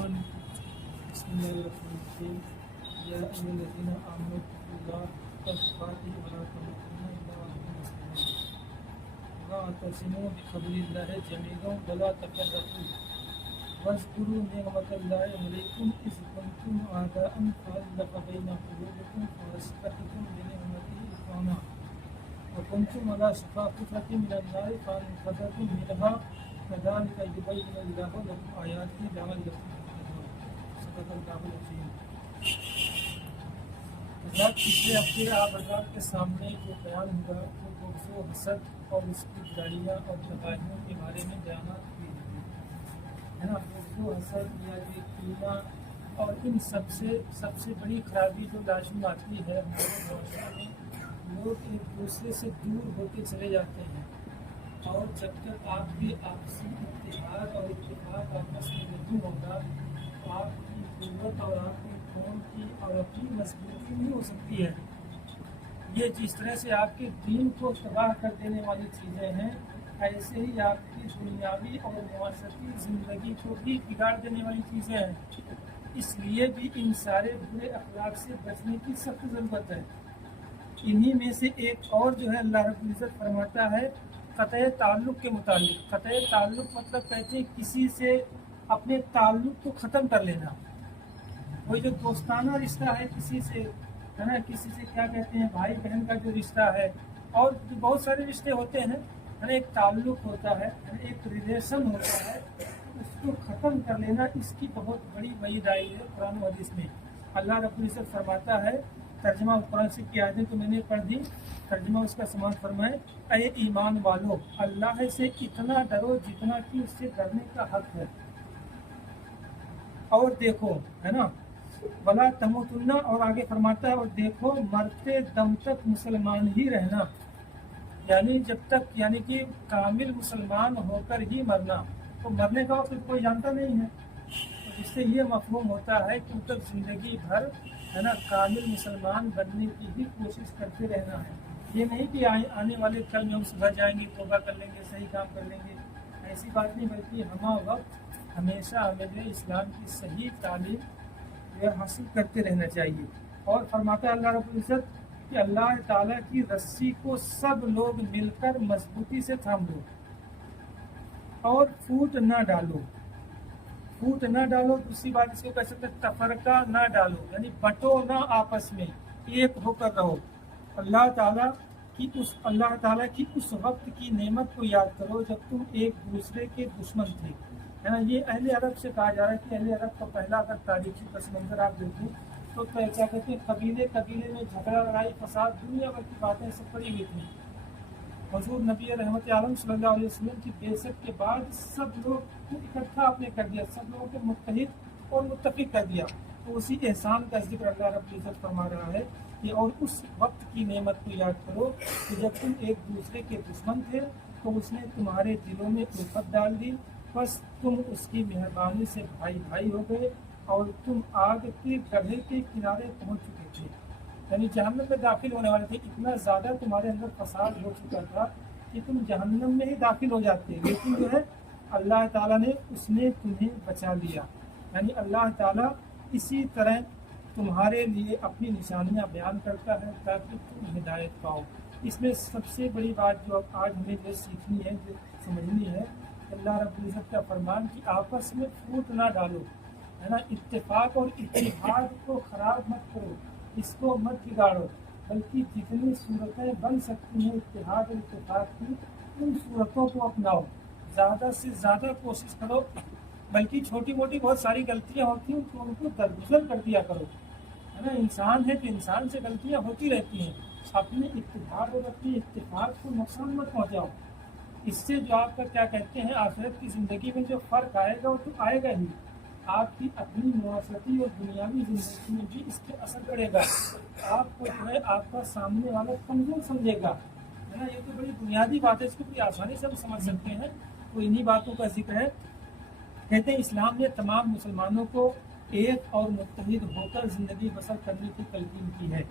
بسم الله الرحمن الرحيم يا أيها الذين آمنوا اتقوا الله حق تقاته ولا تموتن إلا وأنتم مسلمون واعتصموا بحبل الله جميعا ولا تفرقوا واذكروا نعمة الله عليكم إذ كنتم أعداء فألف بين قلوبكم فأصبحتم بنعمته إخوانا وكنتم على شفا حفرة من النار فأنقذكم منها كذلك يبين الله لكم آياته لعلكم تهتدون صدق الله العظيم۔ حضرات پچھلے ہفتے آپ حضرات کے سامنے جو بیان ہوا وہ بغض و حسد اور اس کی برائیاں اور تباہیوں کے بارے میں بیانات ہوئی ہے نا۔ بغض و حسد یا یہ کینہ اور ان سب سے بڑی خرابی جو لازم آتی ہے ہمارے معاشرے میں، لوگ ایک دوسرے سے دور ہوتے چلے جاتے ہیں، اور جب تک آپ کی آپسی اتحاد اور اتفاق آپس میں نہیں ہوگا تو آپ کی قوت اور آپ کی قوم کی اور اپنی مضبوطی نہیں ہو سکتی ہے۔ یہ جس طرح سے آپ کے دین کو تباہ کر دینے والی چیزیں ہیں، ایسے ہی آپ کی دنیاوی اور معاشرتی زندگی کو بھی بگاڑ دینے والی چیزیں ہیں۔ اس لیے بھی ان سارے برے اخلاق سے بچنے کی سخت ضرورت ہے۔ انہی میں سے ایک اور جو ہے اللہ رب العزت فرماتا ہے قطع تعلق کے متعلق۔ قطع تعلق مطلب کہتے ہیں کسی سے اپنے تعلق کو ختم کر لینا۔ کوئی جو دوستانہ رشتہ ہے کسی سے، ہے نا، کسی سے کیا کہتے ہیں بھائی بہن کا جو رشتہ ہے، اور بہت سارے رشتے ہوتے ہیں، ہے نا، ایک تعلق ہوتا ہے، ایک ریلیشن ہوتا ہے، اس کو ختم کر لینا اس کی بہت بڑی وعید آئی ہے قرآن و حدیث میں۔ اللہ رب العزت فرماتا ہے، ترجمہ قرآن سے کی آیتیں تو میں نے پڑھ دی، ترجمہ اس کا سماعت فرمائے، اے ایمان والو اللہ سے اتنا ڈرو جتنا کہ اس سے ڈرنے کا حق ہے، اور دیکھو، ہے نا، ولا تموتن، اور آگے فرماتا ہے اور دیکھو مرتے دم تک مسلمان ہی رہنا، یعنی جب تک، یعنی کہ کامل مسلمان ہو کر ہی مرنا۔ تو مرنے کا وقت کوئی جانتا نہیں ہے، تو اس سے یہ مفہوم ہوتا ہے کہ مطلب زندگی بھر، ہے نا، کامل مسلمان بننے کی بھی کوشش کرتے رہنا ہے۔ یہ نہیں کہ آنے والے کل میں ہم صبح جائیں گے، توبہ کر لیں گے، صحیح کام کر لیں گے، ایسی بات نہیں، بلکہ ہمہ وقت ہمیشہ ہمیں اسلام کی صحیح تعلیم حاصل کرتے رہنا چاہیے۔ اور فرماتا ہے اللہ رب العزت کہ اللہ تعالیٰ کی رسی کو سب لوگ مل کر مضبوطی سے تھام لو اور پھوٹ نہ ڈالو۔ پھوٹ نہ ڈالو، دوسری بات اس کو کہہ سکتے ہیں تفرقہ نہ ڈالو، یعنی بٹو نہ، آپس میں ایک ہو کر رہو۔ اللہ تعالیٰ کی اس وقت کی نعمت کو یاد کرو جب تم ایک دوسرے کے دشمن تھے، ہے نا۔ یہ اہل عرب سے کہا جا رہا ہے کہ اہل عرب کا پہلا اگر تاریخی پس منظر آپ دیکھیں تو کیا کہتے ہیں، قبیلے میں جھگڑا، لڑائی، فساد، دنیا بھر کی باتیں سب پڑی ہوئی تھیں۔ حضور نبی رحمت عالم صلی اللہ علیہ وسلم کی بعثت کے بعد سب لوگ کو اکٹھا آپ نے کر دیا، سب لوگوں کو متحد اور متفق کر دیا۔ تو اسی احسان کا ذکر اللہ رب العزت فرما رہا ہے کہ اور اس وقت کی نعمت کو یاد کرو کہ جب تم ایک دوسرے کے دشمن تھے تو اس نے تمہارے دلوں میں الفت ڈال دی، بس تم اس کی مہربانی سے بھائی ہو گئے اور تم آگ کے گڑھے کے کنارے پہنچ چکے تھے، یعنی جہنم میں داخل ہونے والے تھے۔ اتنا زیادہ تمہارے اندر فساد ہو چکا تھا کہ تم جہنم میں ہی داخل ہو جاتے، لیکن جو ہے اللہ تعالیٰ نے تمہیں بچا لیا۔ یعنی اللہ تعالیٰ اسی طرح تمہارے لیے اپنی نشانیاں بیان کرتا ہے تاکہ تم ہدایت پاؤ۔ اس میں سب سے بڑی بات جو آج ہمیں جو سیکھنی ہے، جو سمجھنی ہے، اللہ رب العزت کا فرمان کہ آپس میں پھوٹ نہ ڈالو، ہے نا، اتفاق اور اتحاد کو خراب مت کرو، اس کو مت بگاڑو، بلکہ جتنی صورتیں بن سکتی ہیں اتحاد اور اتفاق کی، ان صورتوں کو اپناؤ، زیادہ سے زیادہ کوشش کرو، بلکہ چھوٹی موٹی بہت ساری غلطیاں ہوتی ہیں تو ان کو درگزر کر دیا کرو، ہے نا۔ انسان ہے تو انسان سے غلطیاں ہوتی رہتی ہیں، اپنے اتحاد اور اپنے اتفاق کو نقصان مت پہنچاؤ۔ اس سے جو آپ کا کیا کہتے ہیں آخرت کی زندگی میں جو فرق آئے گا وہ تو آئے گا ہی، آپ کی اپنی معاشرتی اور دنیاوی زندگی میں بھی اس کے اثر پڑے گا۔ آپ کو جو ہے آپ کا سامنے والا کمزور سمجھے گا، ہے نا۔ یہ تو بڑی بنیادی بات ہے، اس کو بڑی آسانی سے ہم سمجھ سکتے ہیں۔ تو انہی باتوں کا ذکر ہے۔ کہتے ہیں اسلام نے تمام مسلمانوں کو ایک اور متحد ہو کر زندگی بسر کرنے کی تلقین کی ہے،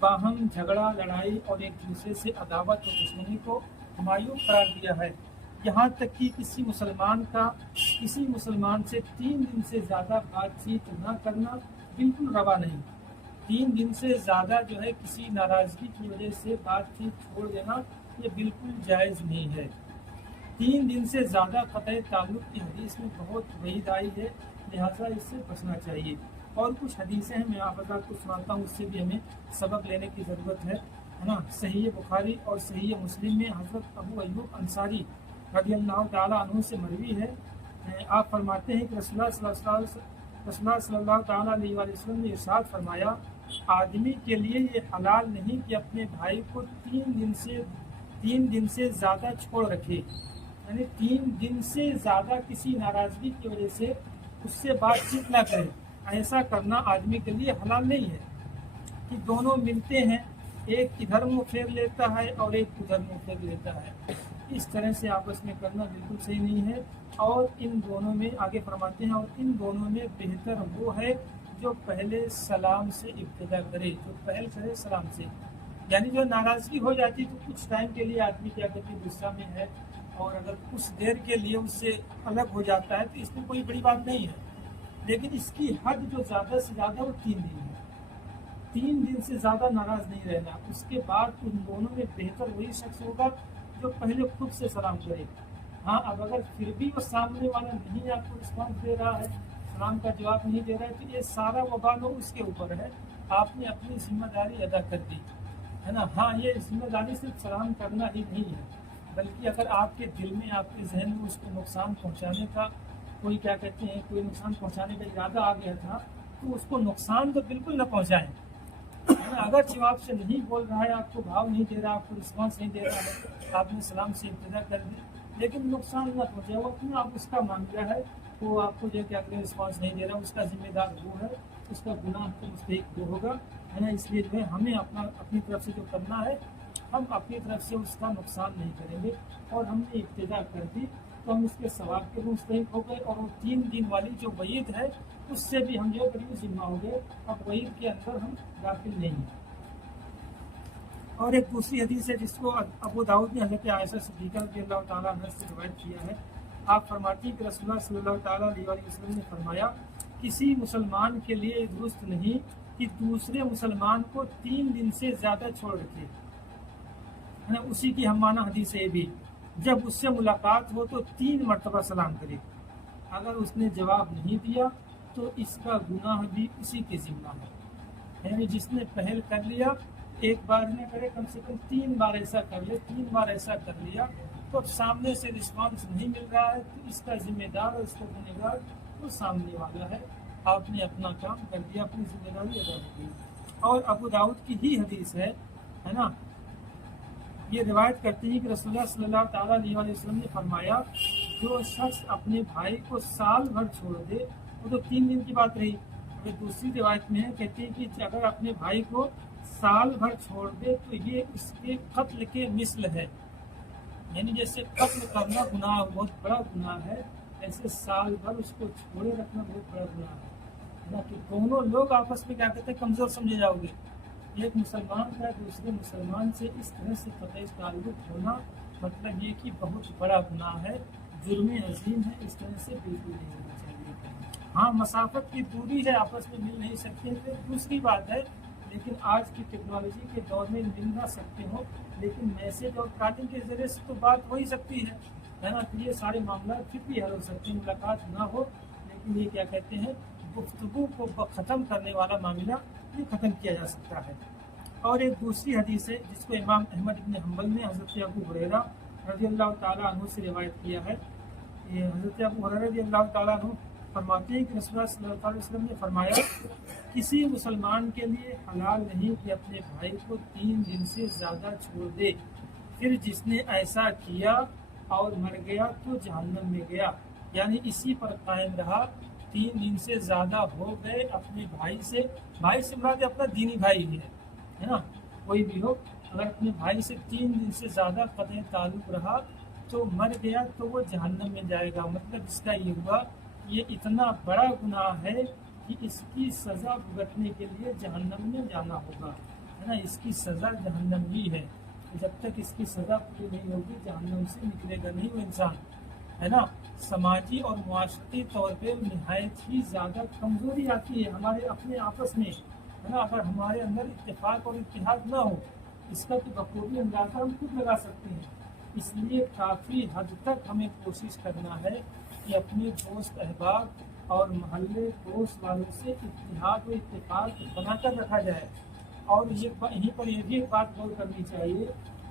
باہم جھگڑا، لڑائی اور ایک دوسرے سے عداوت اور دشمنی کو معیوب قرار دیا ہے، یہاں تک کہ کسی مسلمان کا کسی مسلمان سے 3 دن سے زیادہ بات چیت نہ کرنا بالکل روا نہیں۔ 3 دن سے زیادہ جو ہے کسی ناراضگی کی وجہ سے بات چیت چھوڑ دینا یہ بالکل جائز نہیں ہے۔ 3 دن سے زیادہ قطع تعلق کی حدیث میں بہت وعید آئی ہے، لہٰذا اس سے بچنا چاہیے۔ اور کچھ حدیثیں ہیں، میں آپ حضرات کو سناتا ہوں، اس سے بھی ہمیں سبق لینے کی ضرورت ہے نا۔ صحیح بخاری اور صحیح مسلم میں حضرت ابو ایوب انصاری رضی اللہ تعالیٰ عنہ سے مروی ہے، آپ فرماتے ہیں کہ رسول اللہ صلی اللہ تعالیٰ علیہ وآلہ وسلم نے ارشاد فرمایا، آدمی کے لیے یہ حلال نہیں کہ اپنے بھائی کو 3 دن سے زیادہ چھوڑ رکھے، یعنی 3 دن سے زیادہ کسی ناراضگی کی وجہ سے اس سے بات چیت نہ کرے۔ ایسا کرنا آدمی کے لیے حلال نہیں ہے کہ دونوں ملتے ہیں، ایک ادھر منہ پھیر لیتا ہے اور ایک ادھر منہ پھیر لیتا ہے، اس طرح سے آپس میں کرنا بالکل صحیح نہیں ہے۔ اور ان دونوں میں آگے فرماتے ہیں، اور ان دونوں میں بہتر وہ ہے جو پہلے سلام سے ابتدا کرے، جو پہل کرے سلام سے۔ یعنی جو ناراضگی ہو جاتی تو کچھ ٹائم کے لیے آدمی کیا کرتی غصہ میں ہے، اور اگر کچھ دیر کے لیے اس سے الگ ہو جاتا ہے تو اس میں کوئی بڑی بات نہیں ہے، لیکن اس کی حد جو زیادہ سے زیادہ وہ 3 دن ہے۔ 3 دن سے زیادہ ناراض نہیں رہنا۔ اس کے بعد ان دونوں میں بہتر وہی شخص ہوگا جو پہلے خود سے سلام کرے۔ ہاں، اب اگر پھر بھی وہ سامنے والا نہیں آپ کو رسپانس دے رہا ہے، سلام کا جواب نہیں دے رہا ہے، تو یہ سارا وبال اس کے اوپر ہے، آپ نے اپنی ذمہ داری ادا کر دی ہے نا۔ ہاں، یہ ذمہ داری صرف سلام کرنا ہی نہیں ہے، بلکہ اگر آپ کے دل میں، آپ کے ذہن میں اس کو نقصان پہنچانے کا کوئی کیا کہتے ہیں کوئی نقصان پہنچانے کا ارادہ آ گیا تھا تو اس کو نقصان تو بالکل نہ پہنچائیں۔ اگر آپ سے نہیں بول رہا ہے، آپ کو بھاؤ نہیں دے رہا، آپ کو رسپانس نہیں دے رہا ہے، آپ نے سلام سے ابتدا کر دی، لیکن نقصان نہ پہنچے، وہ اپنا آپ اس کا معاملہ ہے، وہ آپ کو جو کیا کریں رسپانس نہیں دے رہا، اس کا ذمہ دار وہ ہے، اس کا گناہ تو مستحق وہ ہوگا ہے نا۔ اس لیے جو ہے ہمیں اپنی طرف سے جو کرنا ہے، ہم اپنی طرف سے اس کا نقصان نہیں کریں گے، اور ہم نے ابتدا کر دی تو ہم اس کے ثواب کے مستحق ہو گئے، اور وہ 3 دن والی جو وعید ہے اس سے بھی ہم جو بڑی ذمہ ہو گئے، اب وعید کے اندر ہم داخل نہیں ہیں۔ اور ایک دوسری حدیث ہے جس کو ابو داؤد نے حضرت عائشہ صدیقہ رضی اللہ تعالیٰ عنہ سے روایت کیا ہے، آپ فرماتی ہیں کہ رسول اللہ صلی اللہ تعالیٰ علیہ وسلم نے فرمایا، کسی مسلمان کے لیے درست نہیں کہ دوسرے مسلمان کو 3 دن سے زیادہ چھوڑ رکھے، اسی کی ہم معنی حدیث ہے بھی، جب اس سے ملاقات ہو تو 3 مرتبہ سلام کرے، اگر اس نے جواب نہیں دیا تو اس کا گناہ بھی اسی کے ذمہ ہے، یعنی جس نے پہل کر لیا ایک بار نہ کرے، کم سے کم 3 بار ایسا کر لے، 3 بار ایسا کر لیا تو اب سامنے سے رسپانس نہیں مل رہا ہے تو اس کا ذمہ دار اور اس کا گنہ گار وہ سامنے والا ہے، آپ نے اپنا کام کر دیا، اپنی ذمہ داری ادا کر دی۔ اور ابو داؤد کی ہی حدیث ہے نا، یہ روایت کرتے ہیں کہ رسول اللہ صلی اللہ تعالیٰ علیہ وسلم نے فرمایا، جو شخص اپنے بھائی کو سال بھر چھوڑ دے، وہ تو 3 دن کی بات رہی، اگر دوسری روایت میں ہے کہتے ہیں کہ اگر اپنے بھائی کو سال بھر چھوڑ دے تو یہ اس کے قتل کے مثل ہے، یعنی جیسے قتل کرنا گناہ بہت بڑا گناہ ہے، ایسے سال بھر اس کو چھوڑے رکھنا بہت بڑا گناہ ہے، کہ دونوں لوگ آپس میں کیا کہتے ہیں کمزور سمجھے جاؤ گے۔ ایک مسلمان کا دوسرے مسلمان سے اس طرح سے قطعی تعلق ہونا مطلب یہ کہ بہت بڑا گناہ ہے، جرم عظیم ہے، اس طرح سے بالکل نہیں ہونا چاہیے۔ ہاں، مسافت کی دوری ہے، آپس میں مل نہیں سکتے تو دوسری بات ہے، لیکن آج کی ٹیکنالوجی کے دور میں مل نہ سکتے ہو لیکن میسج اور کالنگ کے ذریعے سے تو بات ہو ہی سکتی ہے نا، تو یہ سارے معاملات پھر بھی حل ہو سکتے ہیں، ملاقات نہ ہو لیکن یہ کیا کہتے ہیں گفتگو کو ختم کرنے والا معاملہ یہ ختم کیا جا سکتا ہے۔ اور ایک دوسری حدیث ہے جس کو امام احمد بن حنبل نے حضرت ابو ہریرہ رضی اللہ تعالیٰ عنہ سے روایت کیا ہے، یہ حضرت ابو ہریرہ رضی اللہ تعالیٰ عنہ فرماتے ہیں کہ رسول اللہ صلی اللہ علیہ وسلم نے فرمایا، کسی مسلمان کے لیے حلال نہیں کہ اپنے بھائی کو 3 دن سے زیادہ چھوڑ دے، پھر جس نے ایسا کیا اور مر گیا تو جہنم میں گیا، یعنی اسی پر قائم رہا، 3 دن سے زیادہ ہو گئے اپنے بھائی سے مراد اپنا دینی بھائی ہی ہے نا، کوئی بھی ہو، اگر اپنے بھائی سے 3 دن سے زیادہ قطع تعلق رہا تو مر گیا تو وہ جہنم میں جائے گا، مطلب اس کا یہ ہوا یہ اتنا بڑا گناہ ہے کہ اس کی سزا بھگتنے کے لیے جہنم میں جانا ہوگا ہے نا، اس کی سزا جہنم ہی ہے، جب تک اس کی سزا پوری نہیں ہوگی جہنم سے نکلے گا نہیں وہ انسان ہے نا سماجی اور معاشرتی طور پہ نہایت ہی زیادہ کمزوری آتی ہے ہمارے اپنے آپس میں، ہے نا. اگر ہمارے اندر اتفاق اور اتحاد نہ ہو، اس کا تو بخوبی اندازہ ہم خود لگا سکتے ہیں. اس لیے کافی حد تک ہمیں کوشش کرنا ہے کہ اپنے دوست احباب اور محلے دوست والوں سے اتحاد و اتفاق بنا کر رکھا جائے. اور یہیں پر یہ بھی ایک بات غور کرنی چاہیے،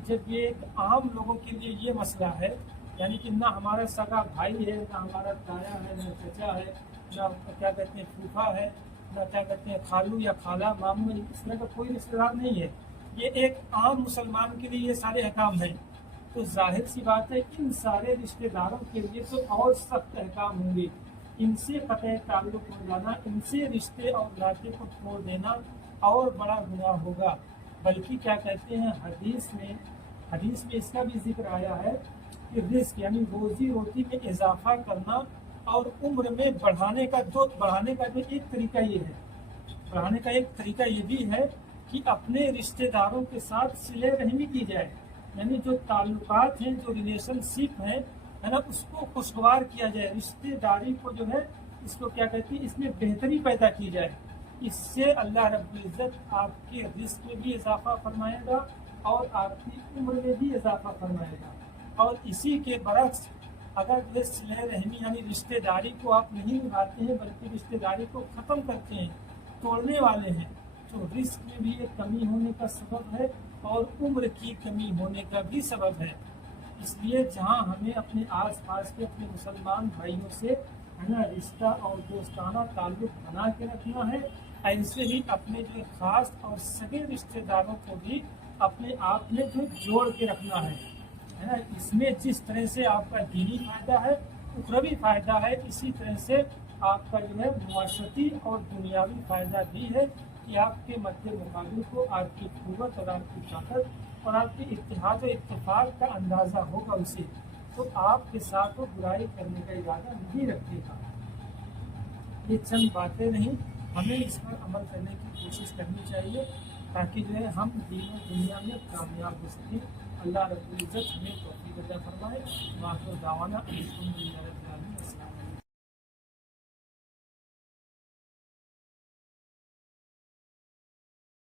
جب یہ ایک عام لوگوں کے لیے یہ مسئلہ ہے، یعنی کہ نہ ہمارا سگا بھائی ہے، نہ ہمارا تایا ہے، نہ چچا ہے، نہ کیا کہتے ہیں پھوپھا ہے، نہ کیا کہتے ہیں خالو یا خالہ ماموں، اس طرح کا کوئی رشتے دار نہیں ہے. یہ ایک عام مسلمان کے لیے یہ سارے احکام ہیں. تو ظاہر سی بات ہے ان سارے رشتے داروں کے لیے تو اور سخت احکام ہوں گے. ان سے قطع تعلق ہو جانا، ان سے رشتے اور ناطے کو توڑ دینا اور بڑا گناہ ہوگا. بلکہ کیا کہتے ہیں حدیث میں اس کا بھی ذکر آیا ہے کہ رزق یعنی روزی روٹی میں اضافہ کرنا اور عمر میں بڑھانے کا جو ایک طریقہ یہ ہے، بڑھانے کا ایک طریقہ یہ بھی ہے کہ اپنے رشتے داروں کے ساتھ صلہ رحمی کی جائے. یعنی جو تعلقات ہیں، جو ریلیشن شپ ہیں، ہے نا، اس کو خوشگوار کیا جائے. رشتے داری کو جو ہے اس کو کیا کہتی ہے، اس میں بہتری پیدا کی جائے. اس سے اللہ رب العزت آپ کے رزق میں بھی اضافہ فرمائے گا اور آپ کی عمر میں بھی اضافہ فرمائے گا. اور اسی کے برعکس اگر یہ صلہ رحمی یعنی رشتے داری کو آپ نہیں نبھاتے ہیں بلکہ رشتے داری کو ختم کرتے ہیں، توڑنے والے ہیں، تو رزق میں بھی ایک کمی ہونے کا سبب ہے اور عمر کی کمی ہونے کا بھی سبب ہے. اس لیے جہاں ہمیں اپنے آس پاس کے اپنے مسلمان بھائیوں سے ہے نا رشتہ اور دوستانہ تعلق بنا کے رکھنا ہے، ایسے ہی اپنے جو خاص اور سگے رشتے داروں کو بھی اپنے آپ میں جو جوڑ کے رکھنا ہے نا. اس میں جس طرح سے آپ کا دینی فائدہ ہے، اخروی فائدہ ہے، اسی طرح سے آپ کا جو ہے معاشرتی اور دنیاوی فائدہ بھی ہے کہ آپ کے مد مقابل کو آپ کی قوت اور آپ کی طاقت اور آپ کے اتحاد و اتفاق کا اندازہ ہوگا اسے، تو آپ کے ساتھ وہ برائی کرنے کا ارادہ نہیں رکھے گا. یہ چند باتیں نہیں، ہمیں اس پر عمل کرنے کی کوشش کرنی چاہیے تاکہ جو ہے ہم دین و دنیا میں کامیاب ہو سکیں. اللہ رب العزت ہمیں توفیق عطا فرمائے. واخر دعوانا الحمدللہ رب العالمین. السلام علیکم.